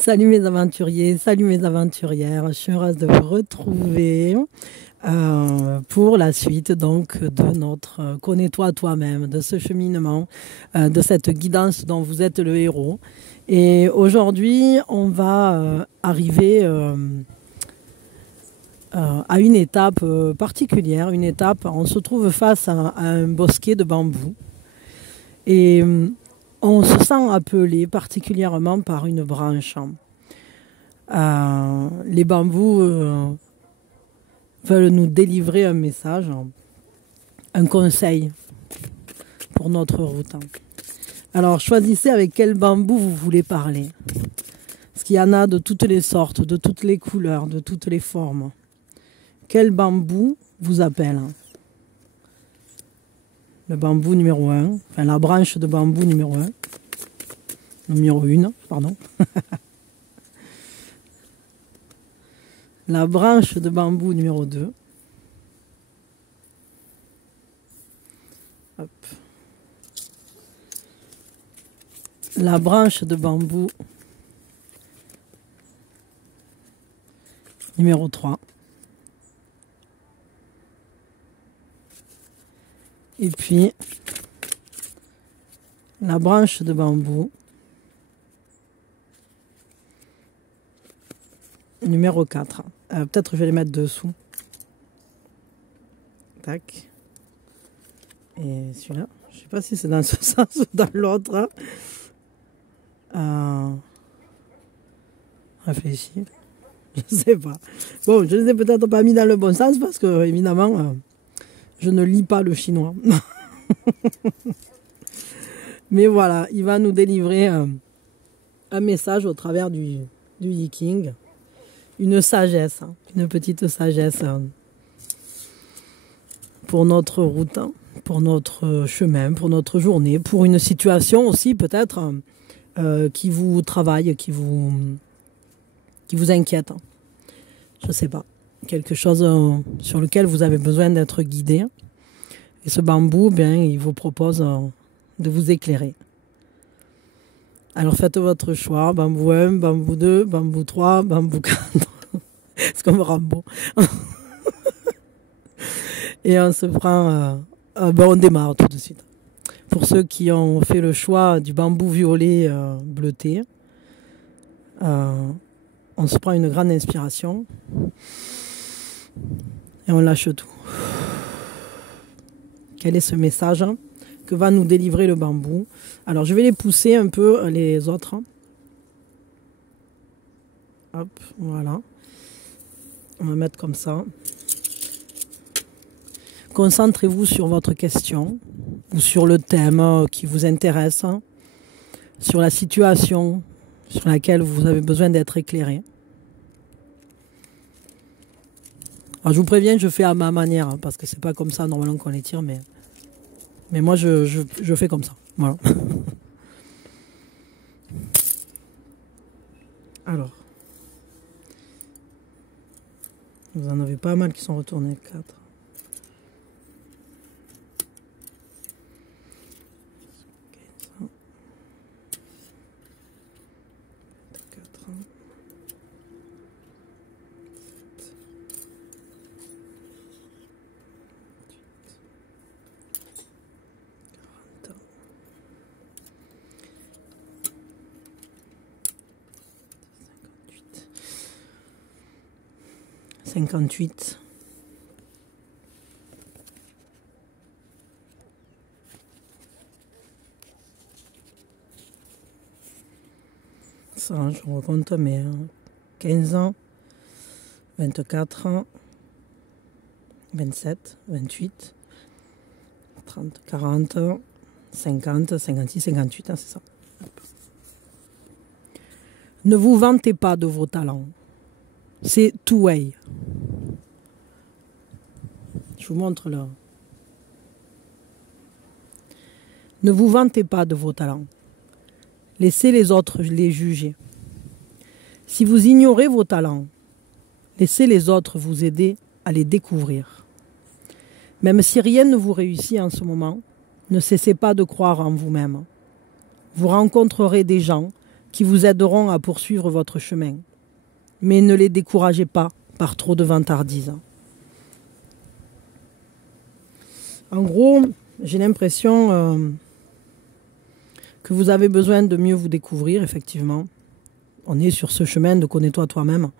Salut mes aventuriers, salut mes aventurières, je suis heureuse de vous retrouver pour la suite donc de notre Connais-toi toi-même, de ce cheminement, de cette guidance dont vous êtes le héros. Et aujourd'hui, on va arriver à une étape particulière, une étape, on se trouve face à un bosquet de bambous et on se sent appelé particulièrement par une branche. Les bambous veulent nous délivrer un message, un conseil pour notre route. Alors choisissez avec quel bambou vous voulez parler. Parce qu'il y en a de toutes les sortes, de toutes les couleurs, de toutes les formes. Quel bambou vous appelle? Le bambou numéro 1, enfin la branche de bambou numéro 1, numéro 1, pardon. La branche de bambou numéro 2. Hop. La branche de bambou numéro 3. Et puis, la branche de bambou numéro 4. Peut-être je vais les mettre dessous. Tac. Et celui-là, je ne sais pas si c'est dans ce sens ou dans l'autre. Réfléchis. Je ne sais pas. Bon, je ne les ai peut-être pas mis dans le bon sens parce que, évidemment, je ne lis pas le chinois. Mais voilà, il va nous délivrer un message au travers du Yiking. Une sagesse, une petite sagesse pour notre route, pour notre chemin, pour notre journée, pour une situation aussi peut-être qui vous travaille, qui vous inquiète. Je ne sais pas. Quelque chose sur lequel vous avez besoin d'être guidé. Et ce bambou, bien, il vous propose de vous éclairer. Alors faites votre choix, bambou 1, bambou 2, bambou 3, bambou 4. C'est comme Rambo. Et on se prend... on démarre tout de suite. Pour ceux qui ont fait le choix du bambou violet bleuté, on se prend une grande inspiration et on lâche tout. Quel est ce message que va nous délivrer le bambou? Alors je vais les pousser un peu les autres. Hop, voilà. On va mettre comme ça. Concentrez-vous sur votre question ou sur le thème qui vous intéresse, sur la situation sur laquelle vous avez besoin d'être éclairé. Alors je vous préviens, je fais à ma manière, parce que c'est pas comme ça normalement qu'on les tire, mais moi je fais comme ça. Voilà. Alors, vous en avez pas mal qui sont retournés, 4. Cinquante-huit. Ça, je recompte, mais 15 ans, 24 ans, 27, 28, 30, 40, 50, 56, 58, hein, c'est ça. Ne vous vantez pas de vos talents. C'est two way. Je vous montre là. Ne vous vantez pas de vos talents. Laissez les autres les juger. Si vous ignorez vos talents, laissez les autres vous aider à les découvrir. Même si rien ne vous réussit en ce moment, ne cessez pas de croire en vous-même. Vous rencontrerez des gens qui vous aideront à poursuivre votre chemin. Mais ne les découragez pas par trop de vantardises. En gros, j'ai l'impression que vous avez besoin de mieux vous découvrir, effectivement. On est sur ce chemin de connais-toi toi-même.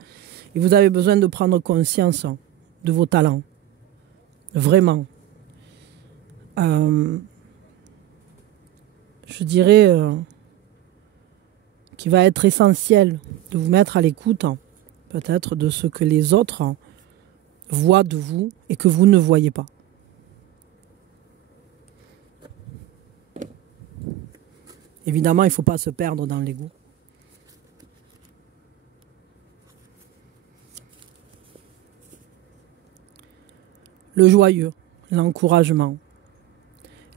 Et vous avez besoin de prendre conscience de vos talents. Vraiment. Je dirais qu'il va être essentiel de vous mettre à l'écoute, peut-être, de ce que les autres voient de vous et que vous ne voyez pas. Évidemment, il ne faut pas se perdre dans l'ego. Le joyeux, l'encouragement.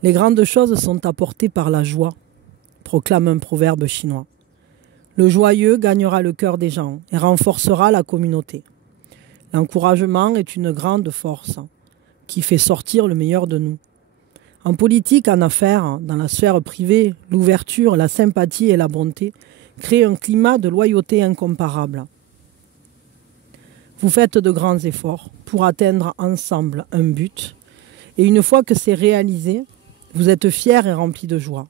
Les grandes choses sont apportées par la joie, proclame un proverbe chinois. Le joyeux gagnera le cœur des gens et renforcera la communauté. L'encouragement est une grande force qui fait sortir le meilleur de nous. En politique, en affaires, dans la sphère privée, l'ouverture, la sympathie et la bonté créent un climat de loyauté incomparable. Vous faites de grands efforts pour atteindre ensemble un but, et une fois que c'est réalisé, vous êtes fiers et remplis de joie.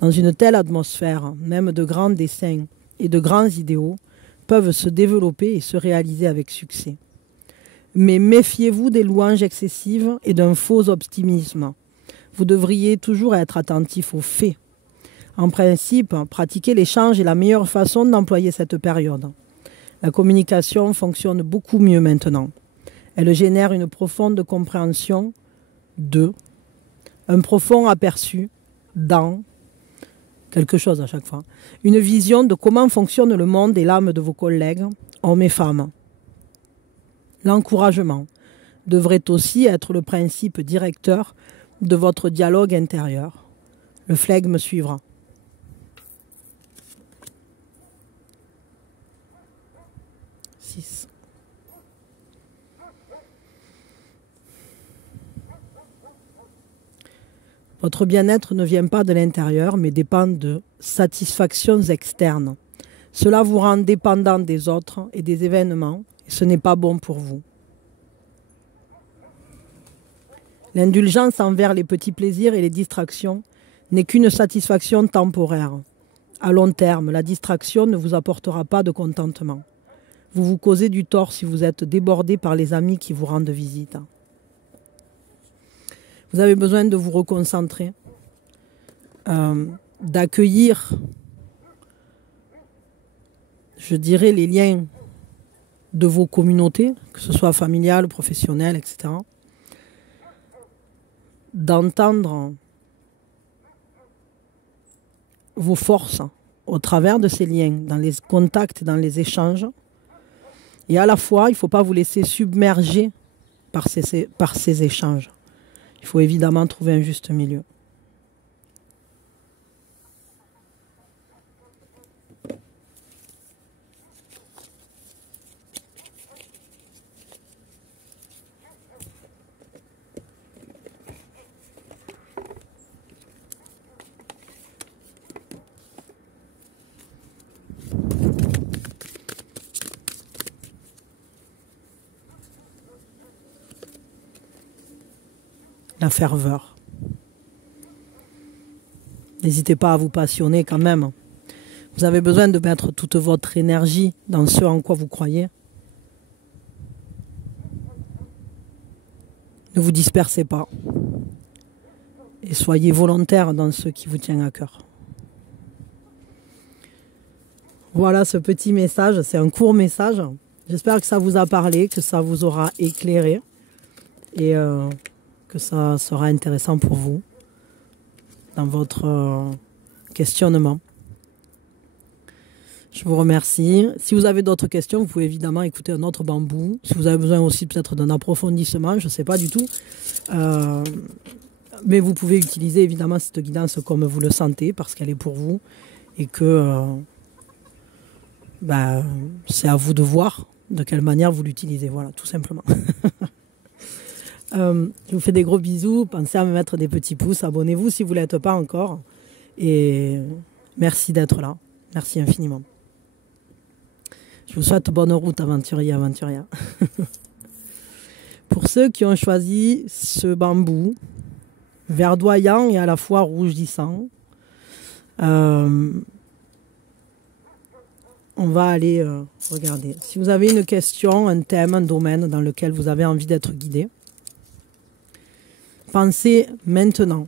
Dans une telle atmosphère, même de grands desseins et de grands idéaux peuvent se développer et se réaliser avec succès. Mais méfiez-vous des louanges excessives et d'un faux optimisme. Vous devriez toujours être attentif aux faits. En principe, pratiquer l'échange est la meilleure façon d'employer cette période. La communication fonctionne beaucoup mieux maintenant. Elle génère une profonde compréhension de, un profond aperçu dans, quelque chose à chaque fois, une vision de comment fonctionne le monde et l'âme de vos collègues, hommes et femmes. L'encouragement devrait aussi être le principe directeur de votre dialogue intérieur. Le flegme suivra. Votre bien-être ne vient pas de l'intérieur, mais dépend de satisfactions externes. Cela vous rend dépendant des autres et des événements, et ce n'est pas bon pour vous. L'indulgence envers les petits plaisirs et les distractions n'est qu'une satisfaction temporaire. À long terme, la distraction ne vous apportera pas de contentement. Vous vous causez du tort si vous êtes débordé par les amis qui vous rendent visite. Vous avez besoin de vous reconcentrer, d'accueillir, je dirais, les liens de vos communautés, que ce soit familiales, professionnelles, etc. D'entendre vos forces au travers de ces liens, dans les contacts, dans les échanges. Et à la fois, il ne faut pas vous laisser submerger par ces échanges. Il faut évidemment trouver un juste milieu. La ferveur. N'hésitez pas à vous passionner quand même. Vous avez besoin de mettre toute votre énergie dans ce en quoi vous croyez. Ne vous dispersez pas. Et soyez volontaire dans ce qui vous tient à cœur. Voilà ce petit message, c'est un court message. J'espère que ça vous a parlé, que ça vous aura éclairé. Et que ça sera intéressant pour vous dans votre questionnement. Je vous remercie. Si vous avez d'autres questions, vous pouvez évidemment écouter un autre bambou. Si vous avez besoin aussi peut-être d'un approfondissement, je ne sais pas du tout. Mais vous pouvez utiliser évidemment cette guidance comme vous le sentez, parce qu'elle est pour vous. Et que c'est à vous de voir de quelle manière vous l'utilisez. Voilà, tout simplement. Je vous fais des gros bisous. Pensez à me mettre des petits pouces. Abonnez-vous si vous ne l'êtes pas encore. Et merci d'être là. Merci infiniment. Je vous souhaite bonne route, aventurier, aventurière. Pour ceux qui ont choisi ce bambou, verdoyant et à la fois rougissant, on va aller regarder. Si vous avez une question, un thème, un domaine dans lequel vous avez envie d'être guidé, pensez maintenant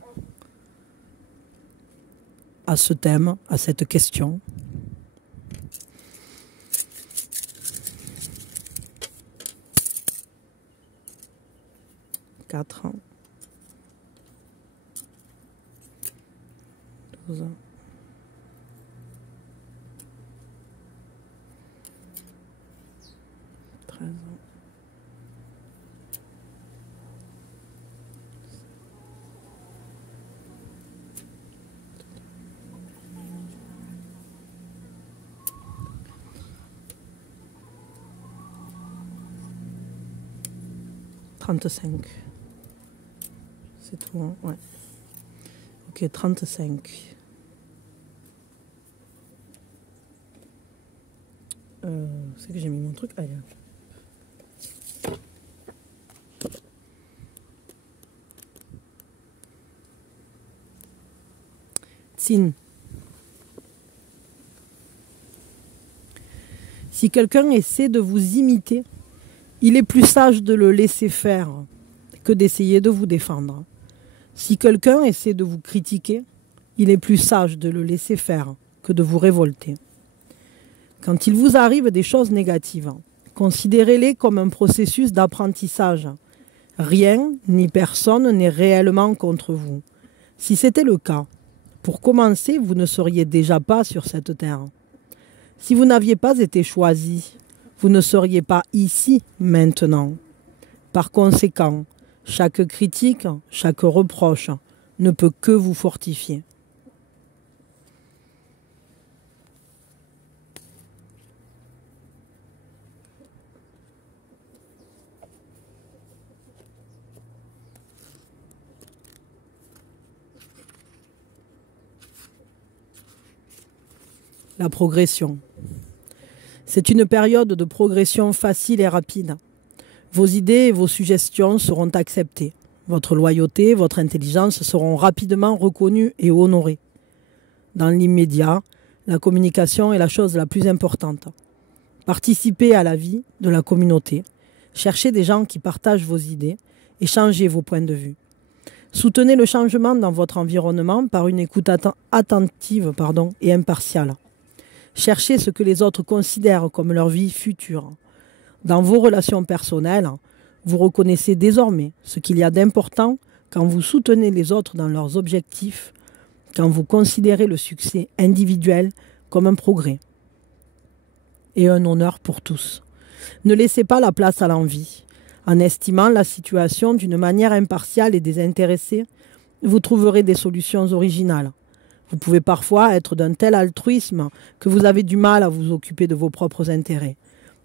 à ce thème, à cette question. Quatre ans. 12 ans. 13 ans. 35. C'est tout, hein? Ouais. Ok, 35. C'est que j'ai mis mon truc ailleurs. Tsin. Si quelqu'un essaie de vous imiter, il est plus sage de le laisser faire que d'essayer de vous défendre. Si quelqu'un essaie de vous critiquer, il est plus sage de le laisser faire que de vous révolter. Quand il vous arrive des choses négatives, considérez-les comme un processus d'apprentissage. Rien ni personne n'est réellement contre vous. Si c'était le cas, pour commencer, vous ne seriez déjà pas sur cette terre. Si vous n'aviez pas été choisi, vous ne seriez pas ici maintenant. Par conséquent, chaque critique, chaque reproche ne peut que vous fortifier. La progression. C'est une période de progression facile et rapide. Vos idées et vos suggestions seront acceptées. Votre loyauté, votre intelligence seront rapidement reconnues et honorées. Dans l'immédiat, la communication est la chose la plus importante. Participez à la vie de la communauté. Cherchez des gens qui partagent vos idées. Échangez vos points de vue. Soutenez le changement dans votre environnement par une écoute attentive et impartiale. Cherchez ce que les autres considèrent comme leur vie future. Dans vos relations personnelles, vous reconnaissez désormais ce qu'il y a d'important quand vous soutenez les autres dans leurs objectifs, quand vous considérez le succès individuel comme un progrès et un honneur pour tous. Ne laissez pas la place à l'envie. En estimant la situation d'une manière impartiale et désintéressée, vous trouverez des solutions originales. Vous pouvez parfois être d'un tel altruisme que vous avez du mal à vous occuper de vos propres intérêts.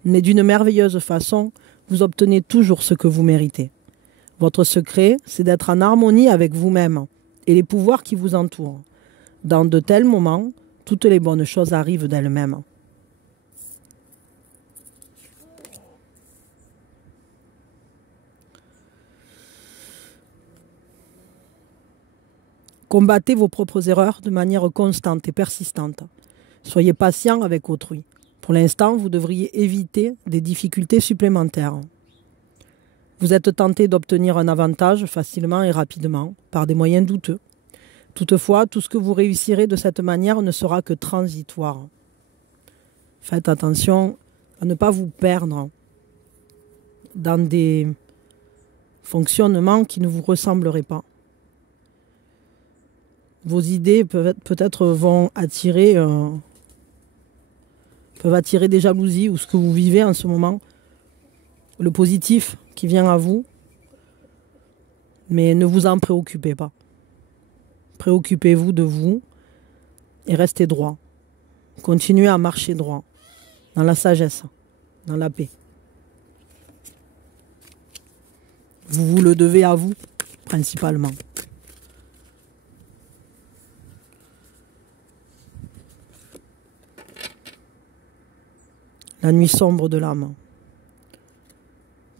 Mais d'une merveilleuse façon, vous obtenez toujours ce que vous méritez. Votre secret, c'est d'être en harmonie avec vous-même et les pouvoirs qui vous entourent. Dans de tels moments, toutes les bonnes choses arrivent d'elles-mêmes. Combattez vos propres erreurs de manière constante et persistante. Soyez patient avec autrui. Pour l'instant, vous devriez éviter des difficultés supplémentaires. Vous êtes tenté d'obtenir un avantage facilement et rapidement par des moyens douteux. Toutefois, tout ce que vous réussirez de cette manière ne sera que transitoire. Faites attention à ne pas vous perdre dans des fonctionnements qui ne vous ressembleraient pas. Vos idées peut-être vont peuvent attirer des jalousies ou ce que vous vivez en ce moment, le positif qui vient à vous, mais ne vous en préoccupez pas. Préoccupez-vous de vous et restez droit. Continuez à marcher droit, dans la sagesse, dans la paix. Vous vous le devez à vous, principalement. la nuit sombre de l'âme.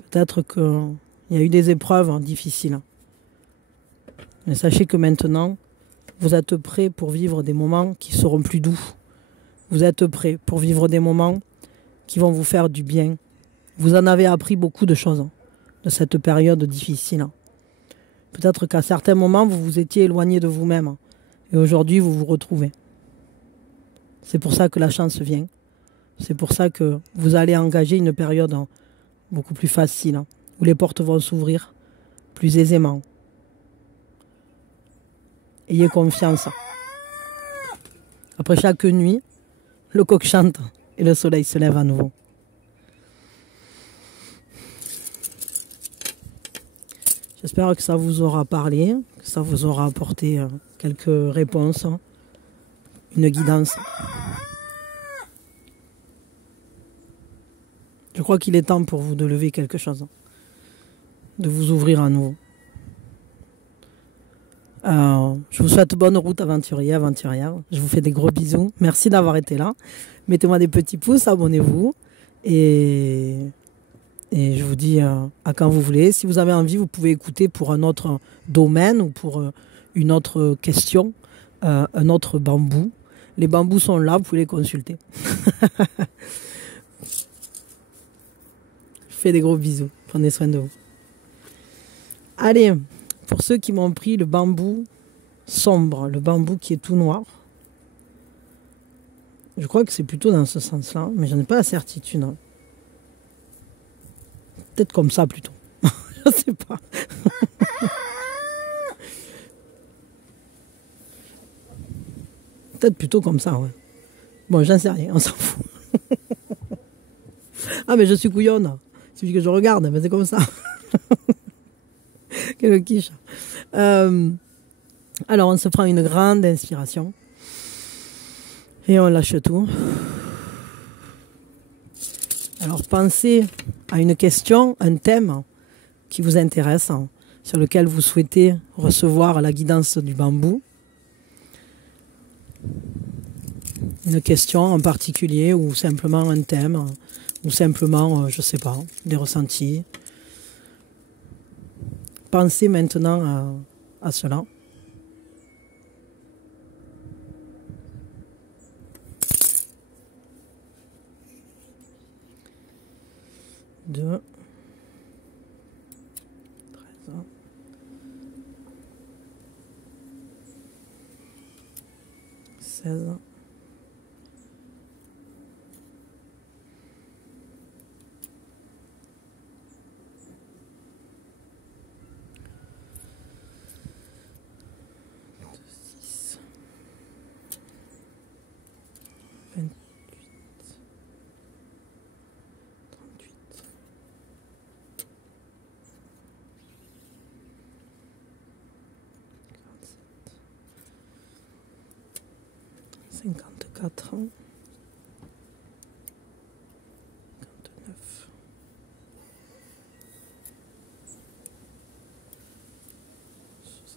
Peut-être qu'il y a eu des épreuves difficiles. Mais sachez que maintenant, vous êtes prêts pour vivre des moments qui seront plus doux. Vous êtes prêts pour vivre des moments qui vont vous faire du bien. Vous en avez appris beaucoup de choses de cette période difficile. Peut-être qu'à certains moments, vous vous étiez éloigné de vous-même. Et aujourd'hui, vous vous retrouvez. C'est pour ça que la chance vient. C'est pour ça que vous allez engager une période beaucoup plus facile, où les portes vont s'ouvrir plus aisément. Ayez confiance. Après chaque nuit, le coq chante et le soleil se lève à nouveau. J'espère que ça vous aura parlé, que ça vous aura apporté quelques réponses, une guidance. Je crois qu'il est temps pour vous de lever quelque chose, de vous ouvrir à nouveau. Je vous souhaite bonne route aventurier, aventurière. Je vous fais des gros bisous. Merci d'avoir été là. Mettez-moi des petits pouces, abonnez-vous. Et je vous dis à quand vous voulez. Si vous avez envie, vous pouvez écouter pour un autre domaine ou pour une autre question, un autre bambou. Les bambous sont là, vous pouvez les consulter. Je fais des gros bisous. Prenez soin de vous. Allez, pour ceux qui m'ont pris le bambou sombre, le bambou qui est tout noir, je crois que c'est plutôt dans ce sens-là, mais j'en ai pas la certitude. Peut-être comme ça plutôt. Je sais pas. Peut-être plutôt comme ça, ouais. Bon, j'en sais rien, on s'en fout. Ah, mais je suis couillonne. Il suffit que je regarde, mais c'est comme ça. Quelle quiche. Alors, on se prend une grande inspiration. Et on lâche tout. Alors, pensez à une question, un thème qui vous intéresse, sur lequel vous souhaitez recevoir la guidance du bambou. Une question en particulier, ou simplement un thème, ou simplement, je ne sais pas, des ressentis. Pensez maintenant à cela. Deux. 13. 16. 54 ans, 59, 67.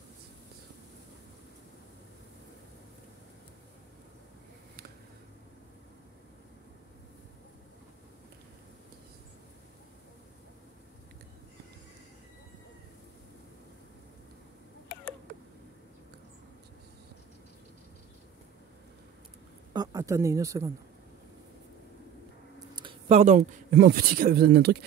Ah, attendez une seconde. Pardon, mon petit qui avait besoin d'un truc.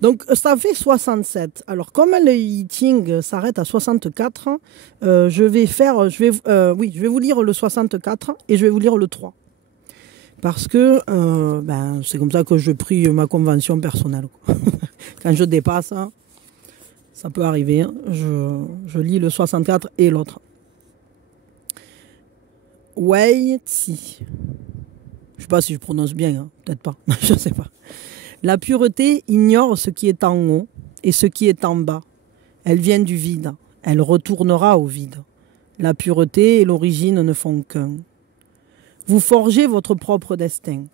Donc, ça fait 67. Alors, comme le Yiting s'arrête à 64, je vais vous lire le 64 et je vais vous lire le 3. Parce que c'est comme ça que je prie ma convention personnelle. Quand je dépasse, ça peut arriver. Je lis le 64 et l'autre. Wei Tsi. Je ne sais pas si je prononce bien, peut-être pas, je ne sais pas. La pureté ignore ce qui est en haut et ce qui est en bas. Elle vient du vide, elle retournera au vide. La pureté et l'origine ne font qu'un. Vous forgez votre propre destin,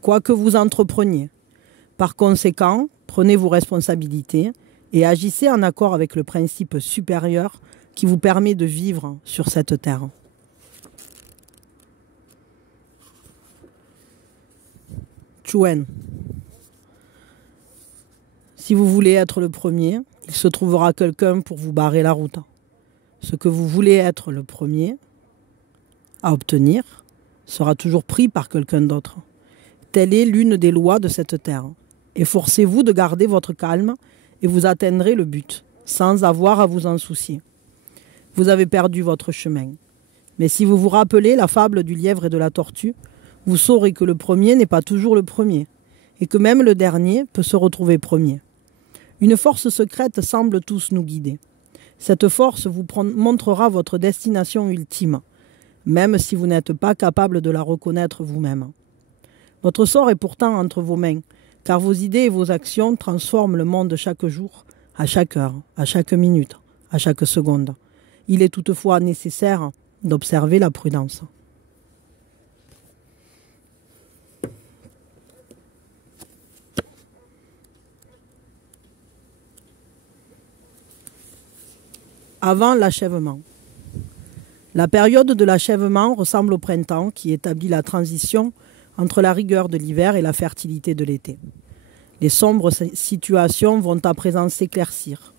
quoi que vous entrepreniez. Par conséquent, prenez vos responsabilités et agissez en accord avec le principe supérieur qui vous permet de vivre sur cette terre. Chuen. Si vous voulez être le premier, il se trouvera quelqu'un pour vous barrer la route. Ce que vous voulez être le premier à obtenir sera toujours pris par quelqu'un d'autre. Telle est l'une des lois de cette terre. Efforcez-vous de garder votre calme et vous atteindrez le but, sans avoir à vous en soucier. Vous avez perdu votre chemin. Mais si vous vous rappelez la fable du lièvre et de la tortue, vous saurez que le premier n'est pas toujours le premier, et que même le dernier peut se retrouver premier. Une force secrète semble tous nous guider. Cette force vous montrera votre destination ultime, même si vous n'êtes pas capable de la reconnaître vous-même. Votre sort est pourtant entre vos mains, car vos idées et vos actions transforment le monde chaque jour, à chaque heure, à chaque minute, à chaque seconde. Il est toutefois nécessaire d'observer la prudence. Avant l'achèvement. La période de l'achèvement ressemble au printemps qui établit la transition entre la rigueur de l'hiver et la fertilité de l'été. Les sombres situations vont à présent s'éclaircir.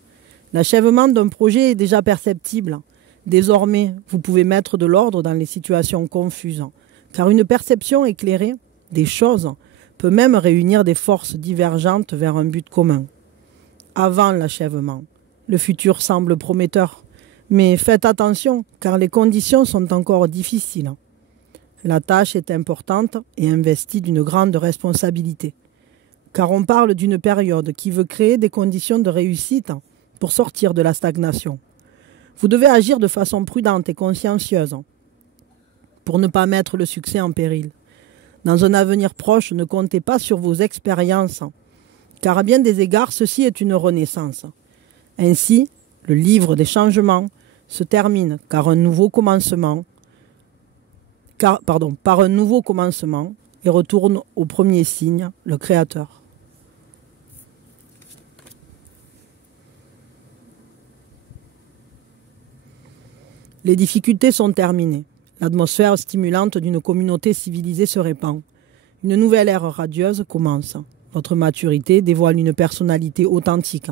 L'achèvement d'un projet est déjà perceptible. Désormais, vous pouvez mettre de l'ordre dans les situations confuses, car une perception éclairée des choses peut même réunir des forces divergentes vers un but commun. Avant l'achèvement, le futur semble prometteur, mais faites attention, car les conditions sont encore difficiles. La tâche est importante et investie d'une grande responsabilité, car on parle d'une période qui veut créer des conditions de réussite pour sortir de la stagnation. Vous devez agir de façon prudente et consciencieuse pour ne pas mettre le succès en péril. Dans un avenir proche, ne comptez pas sur vos expériences, car à bien des égards, ceci est une renaissance. Ainsi, le livre des changements se termine par un nouveau commencement et retourne au premier signe, le Créateur. Les difficultés sont terminées. L'atmosphère stimulante d'une communauté civilisée se répand. Une nouvelle ère radieuse commence. Votre maturité dévoile une personnalité authentique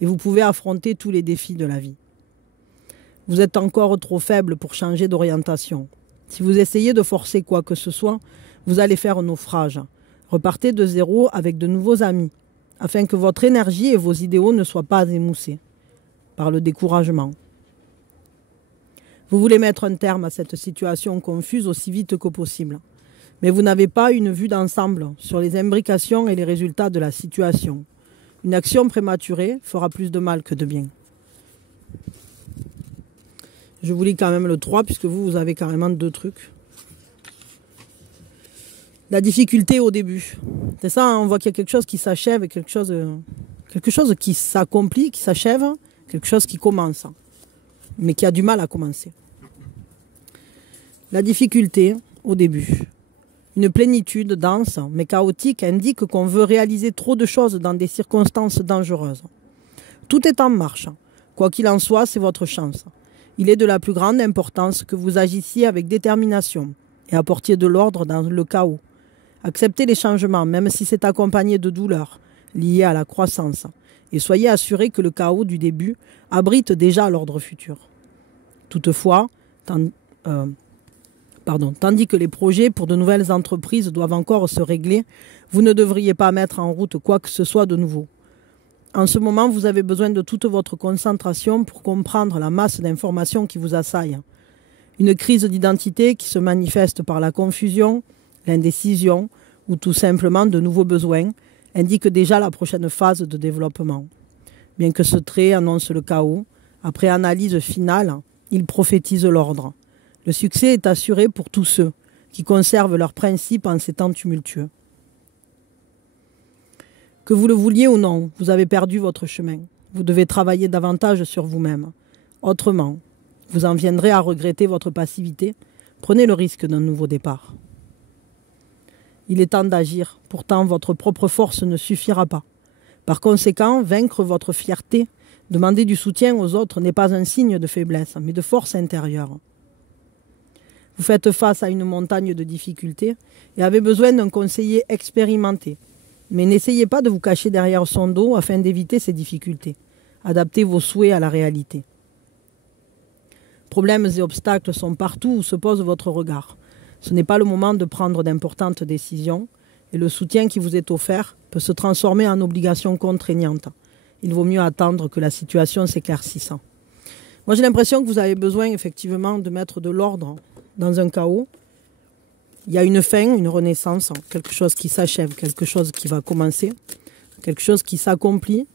et vous pouvez affronter tous les défis de la vie. Vous êtes encore trop faible pour changer d'orientation. Si vous essayez de forcer quoi que ce soit, vous allez faire naufrage. Repartez de zéro avec de nouveaux amis, afin que votre énergie et vos idéaux ne soient pas émoussés par le découragement. Vous voulez mettre un terme à cette situation confuse aussi vite que possible. Mais vous n'avez pas une vue d'ensemble sur les imbrications et les résultats de la situation. Une action prématurée fera plus de mal que de bien. Je vous lis quand même le 3, puisque vous avez carrément 2 trucs. La difficulté au début. C'est ça, hein, on voit qu'il y a quelque chose qui s'achève et quelque chose qui s'accomplit, qui s'achève, quelque chose qui commence, mais qui a du mal à commencer. La difficulté au début. Une plénitude dense mais chaotique indique qu'on veut réaliser trop de choses dans des circonstances dangereuses. Tout est en marche. Quoi qu'il en soit, c'est votre chance. Il est de la plus grande importance que vous agissiez avec détermination et apportiez de l'ordre dans le chaos. Acceptez les changements, même si c'est accompagné de douleurs liées à la croissance. Et soyez assurés que le chaos du début abrite déjà l'ordre futur. Toutefois, tandis que les projets pour de nouvelles entreprises doivent encore se régler, vous ne devriez pas mettre en route quoi que ce soit de nouveau. En ce moment, vous avez besoin de toute votre concentration pour comprendre la masse d'informations qui vous assaille. Une crise d'identité qui se manifeste par la confusion, l'indécision ou tout simplement de nouveaux besoins indique déjà la prochaine phase de développement. Bien que ce trait annonce le chaos, après analyse finale, il prophétise l'ordre. Le succès est assuré pour tous ceux qui conservent leurs principes en ces temps tumultueux. Que vous le vouliez ou non, vous avez perdu votre chemin. Vous devez travailler davantage sur vous-même. Autrement, vous en viendrez à regretter votre passivité. Prenez le risque d'un nouveau départ. Il est temps d'agir. Pourtant, votre propre force ne suffira pas. Par conséquent, vaincre votre fierté, demander du soutien aux autres n'est pas un signe de faiblesse, mais de force intérieure. Vous faites face à une montagne de difficultés et avez besoin d'un conseiller expérimenté. Mais n'essayez pas de vous cacher derrière son dos afin d'éviter ces difficultés. Adaptez vos souhaits à la réalité. Problèmes et obstacles sont partout où se pose votre regard. Ce n'est pas le moment de prendre d'importantes décisions et le soutien qui vous est offert peut se transformer en obligation contraignante. Il vaut mieux attendre que la situation s'éclaircisse. Moi, j'ai l'impression que vous avez besoin effectivement de mettre de l'ordre dans un chaos. Il y a une fin, une renaissance, quelque chose qui s'achève, quelque chose qui va commencer, quelque chose qui s'accomplit,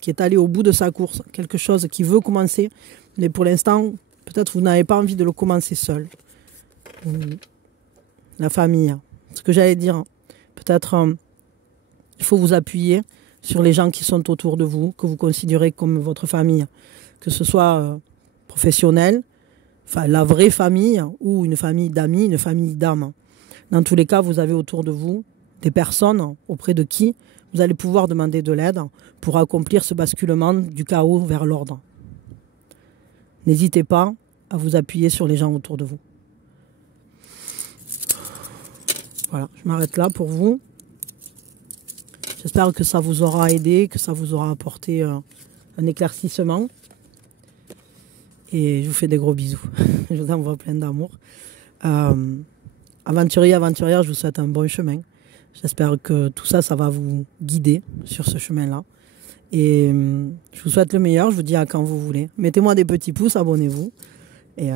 qui est allé au bout de sa course, quelque chose qui veut commencer, mais pour l'instant, peut-être vous n'avez pas envie de le commencer seul. La famille, ce que j'allais dire, peut-être il faut vous appuyer sur les gens qui sont autour de vous, que vous considérez comme votre famille, que ce soit professionnel, enfin la vraie famille ou une famille d'amis, une famille d'âmes. Dans tous les cas, vous avez autour de vous des personnes auprès de qui vous allez pouvoir demander de l'aide pour accomplir ce basculement du chaos vers l'ordre. N'hésitez pas à vous appuyer sur les gens autour de vous. Voilà, je m'arrête là pour vous. J'espère que ça vous aura aidé, que ça vous aura apporté un éclaircissement. Et je vous fais des gros bisous. Je vous envoie plein d'amour. Aventuriers, aventurières, je vous souhaite un bon chemin. J'espère que tout ça, ça va vous guider sur ce chemin-là. Et je vous souhaite le meilleur. Je vous dis à quand vous voulez. Mettez-moi des petits pouces, abonnez-vous. Et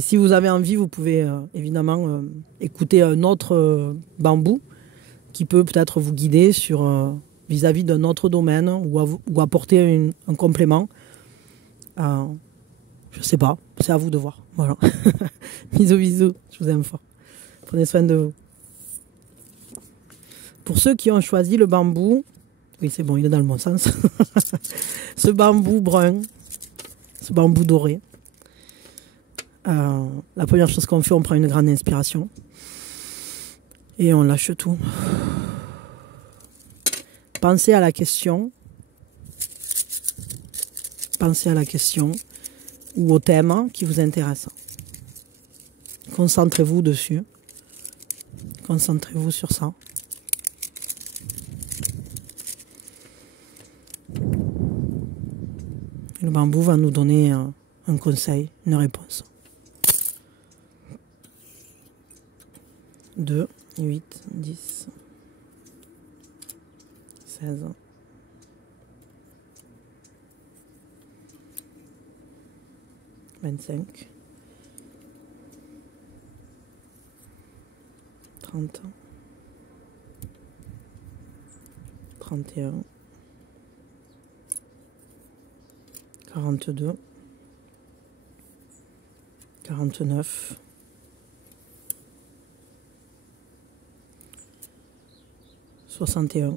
si vous avez envie, vous pouvez évidemment écouter un autre bambou qui peut peut-être vous guider sur vis-à-vis d'un autre domaine ou apporter un complément. Je sais pas, c'est à vous de voir. Voilà. Bisous, bisous, je vous aime fort. Prenez soin de vous. Pour ceux qui ont choisi le bambou, oui c'est bon, il est dans le bon sens. Ce bambou brun, ce bambou doré. La première chose qu'on fait, on prend une grande inspiration. Et on lâche tout. Pensez à la question. Pensez à la question ou au thème qui vous intéresse. Concentrez-vous dessus. Concentrez-vous sur ça. Le bambou va nous donner un conseil, une réponse. 2, 8, 10, 16, 25, 30, 31, 42, 49, 61,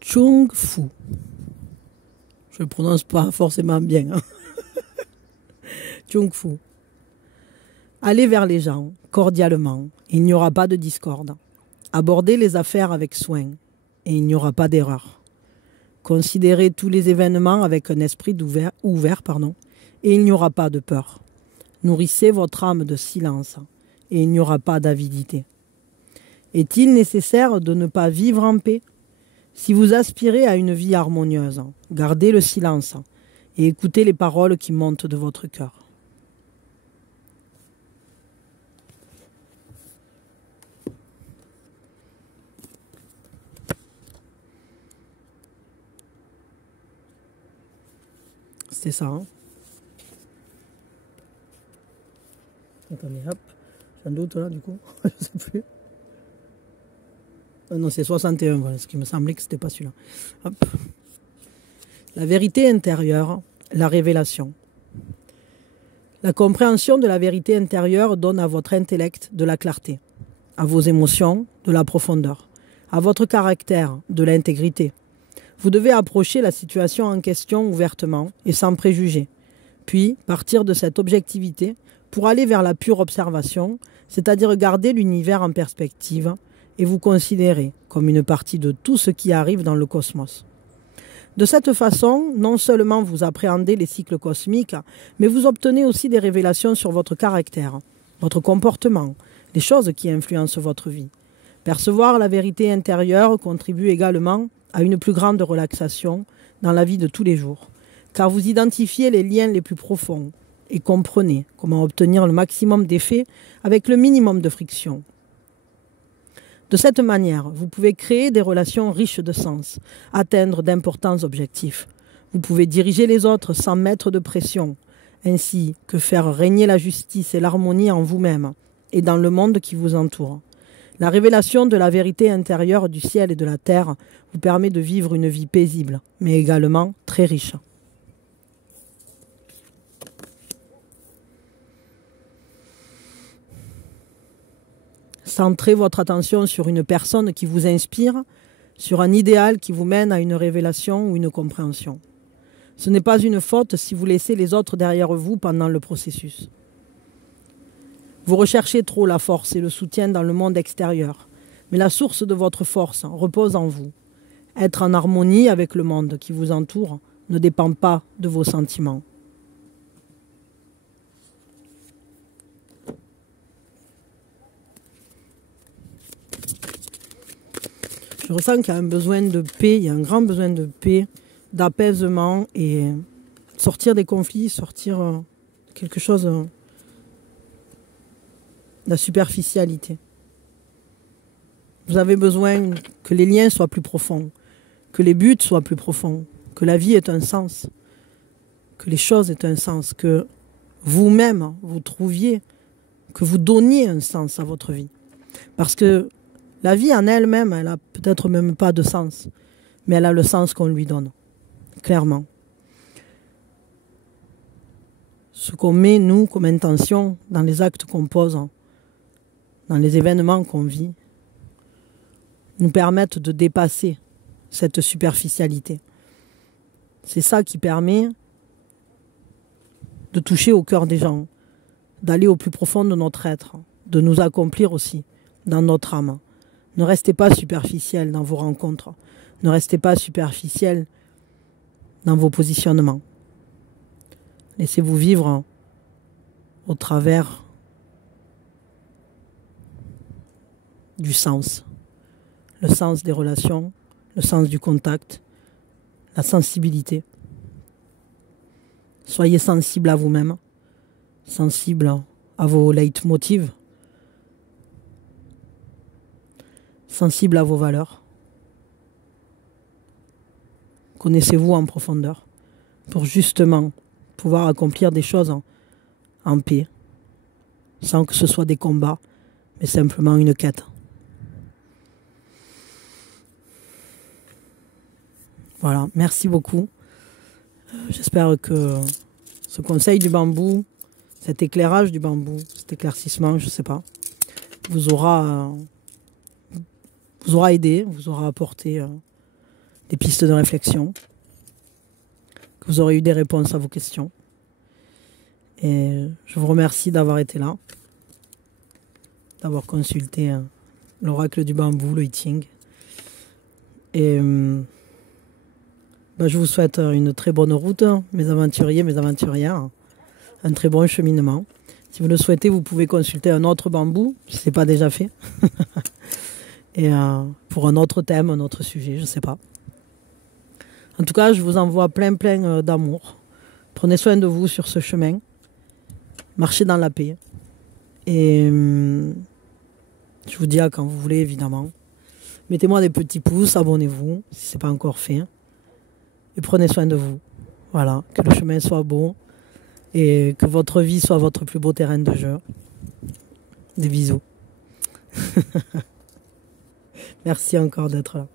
'Chung Fu'. Je ne le prononce pas forcément bien. Hein. 'Chung Fu'. Allez vers les gens, cordialement. Il n'y aura pas de discorde. Abordez les affaires avec soin. Et il n'y aura pas d'erreur. Considérez tous les événements avec un esprit ouvert, et il n'y aura pas de peur. Nourrissez votre âme de silence, et il n'y aura pas d'avidité. Est-il nécessaire de ne pas vivre en paix? Si vous aspirez à une vie harmonieuse, gardez le silence et écoutez les paroles qui montent de votre cœur. C'était ça. Hein. Attendez, hop. J'ai un doute là, du coup. Je sais plus. Non, c'est 61, voilà, ce qui me semblait que c'était pas celui-là. Hop. La vérité intérieure, la révélation. La compréhension de la vérité intérieure donne à votre intellect de la clarté, à vos émotions de la profondeur, à votre caractère de l'intégrité. Vous devez approcher la situation en question ouvertement et sans préjugés, puis partir de cette objectivité pour aller vers la pure observation, c'est-à-dire garder l'univers en perspective et vous considérer comme une partie de tout ce qui arrive dans le cosmos. De cette façon, non seulement vous appréhendez les cycles cosmiques, mais vous obtenez aussi des révélations sur votre caractère, votre comportement, les choses qui influencent votre vie. Percevoir la vérité intérieure contribue également à une plus grande relaxation dans la vie de tous les jours, car vous identifiez les liens les plus profonds et comprenez comment obtenir le maximum d'effets avec le minimum de friction. De cette manière, vous pouvez créer des relations riches de sens, atteindre d'importants objectifs. Vous pouvez diriger les autres sans mettre de pression, ainsi que faire régner la justice et l'harmonie en vous-même et dans le monde qui vous entoure. La révélation de la vérité intérieure du ciel et de la terre vous permet de vivre une vie paisible, mais également très riche. Centrez votre attention sur une personne qui vous inspire, sur un idéal qui vous mène à une révélation ou une compréhension. Ce n'est pas une faute si vous laissez les autres derrière vous pendant le processus. Vous recherchez trop la force et le soutien dans le monde extérieur, mais la source de votre force repose en vous. Être en harmonie avec le monde qui vous entoure ne dépend pas de vos sentiments. Je ressens qu'il y a un besoin de paix, il y a un grand besoin de paix, d'apaisement et sortir des conflits, sortir quelque chose de la superficialité. Vous avez besoin que les liens soient plus profonds, que les buts soient plus profonds, que la vie ait un sens, que les choses aient un sens, que vous-même vous trouviez, que vous donniez un sens à votre vie. Parce que la vie en elle-même, elle n'a peut-être même pas de sens, mais elle a le sens qu'on lui donne, clairement. Ce qu'on met, nous, comme intention, dans les actes qu'on pose, dans les événements qu'on vit, nous permettent de dépasser cette superficialité. C'est ça qui permet de toucher au cœur des gens, d'aller au plus profond de notre être, de nous accomplir aussi dans notre âme. Ne restez pas superficiel dans vos rencontres. Ne restez pas superficiel dans vos positionnements. Laissez-vous vivre au travers du sens. Le sens des relations, le sens du contact, la sensibilité. Soyez sensible à vous-même, sensible à vos leitmotivs, sensible à vos valeurs. Connaissez-vous en profondeur pour justement pouvoir accomplir des choses en paix, sans que ce soit des combats, mais simplement une quête. Voilà, merci beaucoup. J'espère que ce conseil du bambou, cet éclairage du bambou, cet éclaircissement, je ne sais pas, vous aura aidé, vous aura apporté des pistes de réflexion, que vous aurez eu des réponses à vos questions. Et je vous remercie d'avoir été là, d'avoir consulté l'oracle du bambou, le I Ching. Et je vous souhaite une très bonne route, mes aventuriers, mes aventurières, un très bon cheminement. Si vous le souhaitez, vous pouvez consulter un autre bambou, si ce n'est pas déjà fait. Et pour un autre thème, un autre sujet, je ne sais pas. En tout cas, je vous envoie plein d'amour. Prenez soin de vous sur ce chemin. Marchez dans la paix. Et je vous dis à quand vous voulez, évidemment. Mettez-moi des petits pouces, abonnez-vous, si ce n'est pas encore fait. Et prenez soin de vous. Voilà, que le chemin soit beau et que votre vie soit votre plus beau terrain de jeu. Des bisous. Merci encore d'être là.